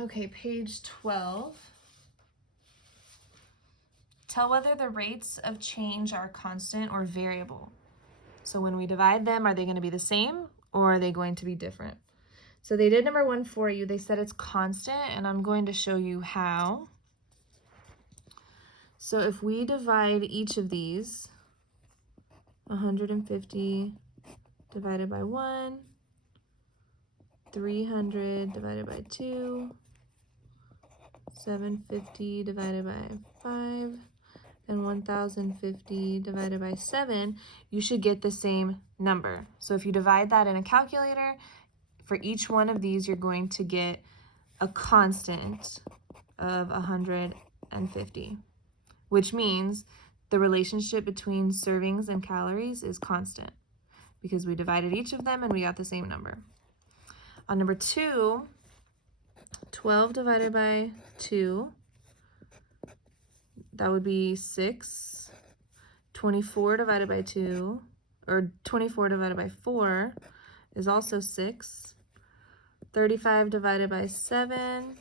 Okay, page 12. Tell whether the rates of change are constant or variable. So when we divide them, are they going to be the same or are they going to be different? So they did number 1 for you. They said it's constant, and I'm going to show you how. So if we divide each of these, 150 divided by 1, 300 divided by 2, 750 divided by 5, and 1050 divided by 7, you should get the same number. So if you divide that in a calculator, for each one of these, you're going to get a constant of 150, which means the relationship between servings and calories is constant because we divided each of them and we got the same number. On number 2, 12 divided by 2, that would be 6. 24 divided by 2, or 24 divided by 4 is also 6. 35 divided by 7,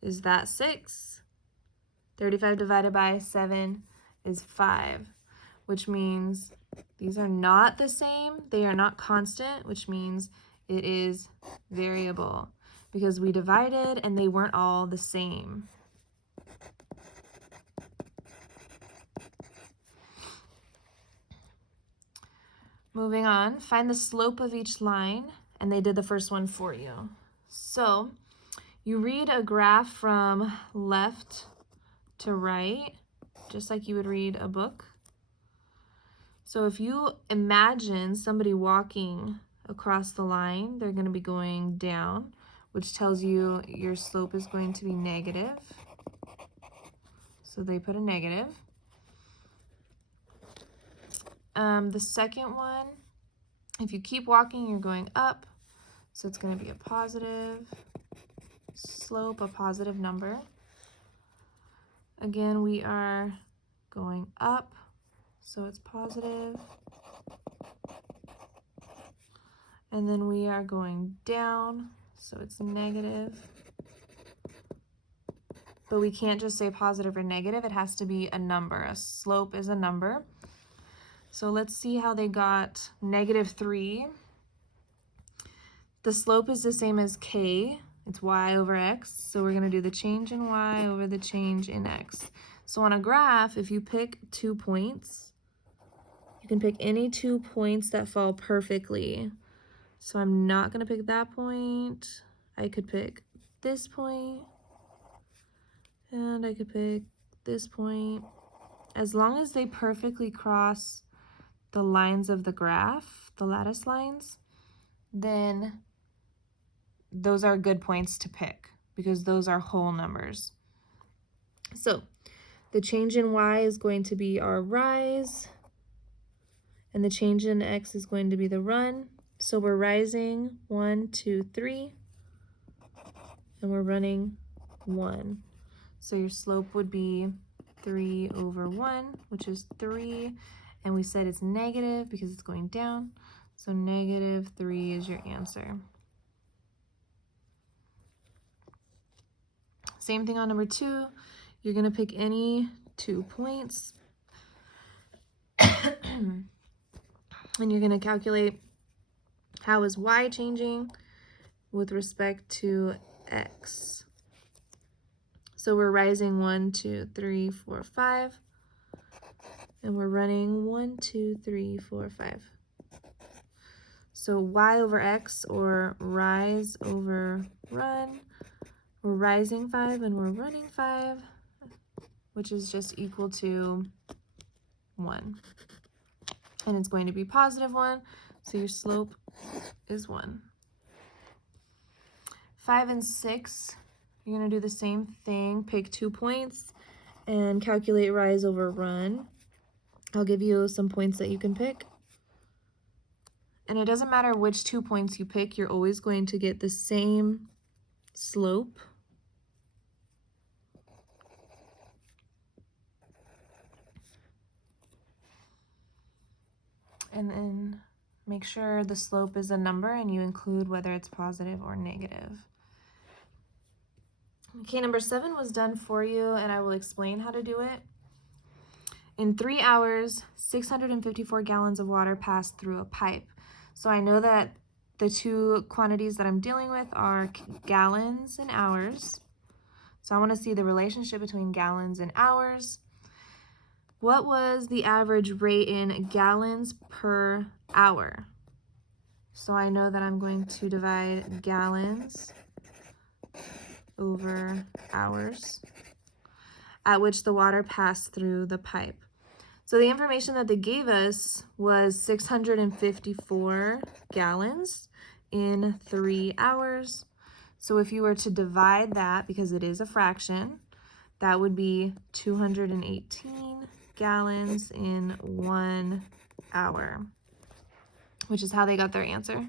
is that 6? 35 divided by 7 is 5, which means these are not the same. They are not constant, which means it is variable because we divided and they weren't all the same. Moving on, find the slope of each line, and they did the first one for you. So you read a graph from left to right, just like you would read a book. So if you imagine somebody walking across the line, they're going to be going down, which tells you your slope is going to be negative. So they put a negative. The second one, if you keep walking, you're going up. So it's going to be a positive slope, a positive number. Again, we are going up, so it's positive. And then we are going down, so it's negative. But we can't just say positive or negative. It has to be a number. A slope is a number. So let's see how they got -3. The slope is the same as k. It's y over x. So we're going to do the change in y over the change in x. So on a graph, if you pick 2 points, you can pick any 2 points that fall perfectly. So I'm not going to pick that point. I could pick this point. And I could pick this point. As long as they perfectly cross the lines of the graph, the lattice lines, then those are good points to pick because those are whole numbers. So the change in y is going to be our rise, and the change in x is going to be the run. So we're rising 1, 2, 3, and we're running 1. So your slope would be 3 over 1, which is 3. And we said it's negative because it's going down. So -3 is your answer. Same thing on number 2. You're going to pick any 2 points. And you're going to calculate how is y changing with respect to x. So we're rising 1, 2, 3, 4, 5. And we're running 1, 2, 3, 4, 5. So y over x, or rise over run, we're rising 5 and we're running 5, which is just equal to 1. And it's going to be +1, so your slope is 1. 5 and 6, you're going to do the same thing. Pick 2 points and calculate rise over run. I'll give you some points that you can pick. And it doesn't matter which 2 points you pick, you're always going to get the same slope. And then make sure the slope is a number and you include whether it's positive or negative. Okay, number 7 was done for you, and I will explain how to do it. In 3 hours, 654 gallons of water passed through a pipe. So I know that the two quantities that I'm dealing with are gallons and hours. So I want to see the relationship between gallons and hours. What was the average rate in gallons per hour? So I know that I'm going to divide gallons over hours at which the water passed through the pipe. So the information that they gave us was 654 gallons in 3 hours. So if you were to divide that, because it is a fraction, that would be 218 gallons in 1 hour, which is how they got their answer.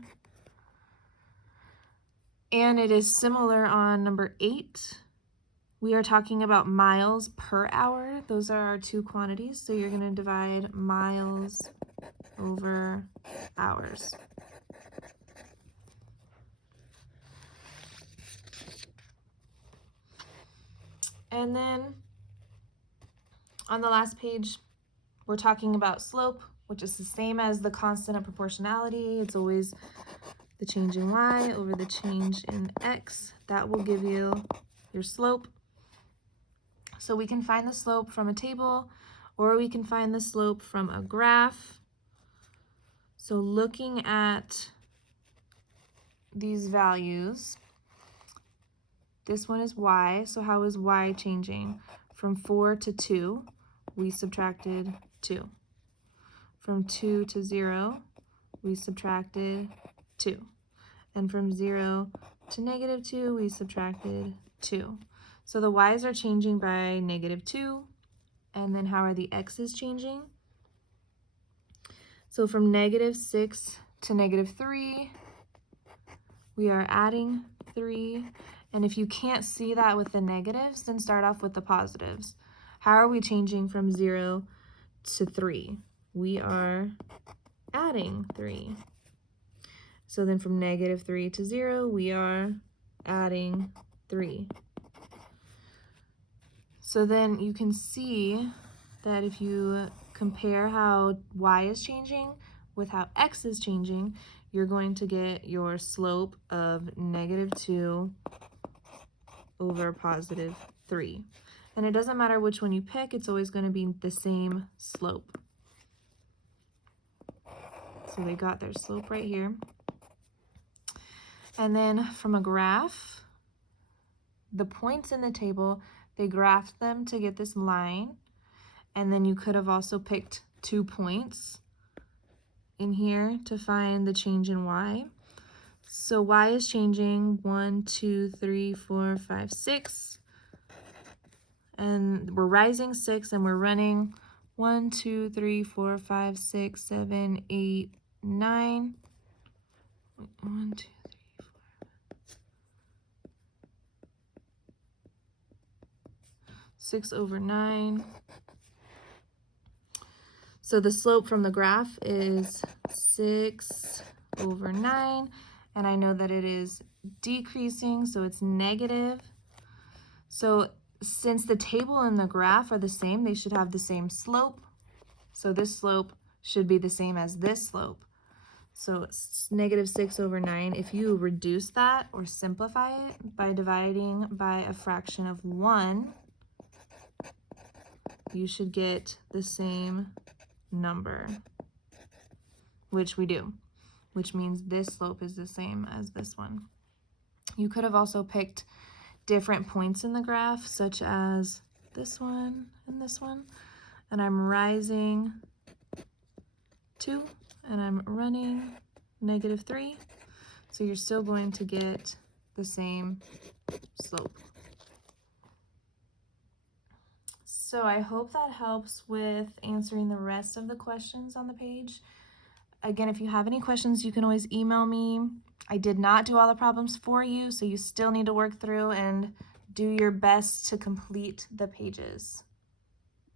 And it is similar on number 8. We are talking about miles per hour. Those are our two quantities. So you're going to divide miles over hours. And then on the last page, we're talking about slope, which is the same as the constant of proportionality. It's always the change in y over the change in x. That will give you your slope. So we can find the slope from a table, or we can find the slope from a graph. So looking at these values, this one is y, so how is y changing? From 4 to 2, we subtracted 2. From 2 to 0, we subtracted 2. And from 0 to negative 2, we subtracted 2. So the y's are changing by negative 2. And then how are the x's changing? So from negative 6 to negative 3, we are adding 3. And if you can't see that with the negatives, then start off with the positives. How are we changing from 0 to 3? We are adding 3. So then from negative 3 to 0, we are adding 3. So then you can see that if you compare how y is changing with how x is changing, you're going to get your slope of negative 2 over positive 3. And it doesn't matter which one you pick, it's always going to be the same slope. So they got their slope right here. And then from a graph, the points in the table, they graphed them to get this line. And then you could have also picked 2 points in here to find the change in y. So y is changing 1, 2, 3, 4, 5, 6. And we're rising 6 and we're running 1, 2, 3, 4, 5, 6, 7, 8, 9. 1, 2, 3, 4. 6 over 9. So the slope from the graph is 6 over 9. And I know that it is decreasing, so it's negative. So since the table and the graph are the same, they should have the same slope. So this slope should be the same as this slope. So it's negative 6 over 9. If you reduce that or simplify it by dividing by a fraction of 1, you should get the same number, which we do, which means this slope is the same as this one. You could have also picked different points in the graph, such as this one and this one, and I'm rising 2 and I'm running negative 3, so you're still going to get the same slope. So I hope that helps with answering the rest of the questions on the page. Again, if you have any questions, you can always email me. I did not do all the problems for you, so you still need to work through and do your best to complete the pages.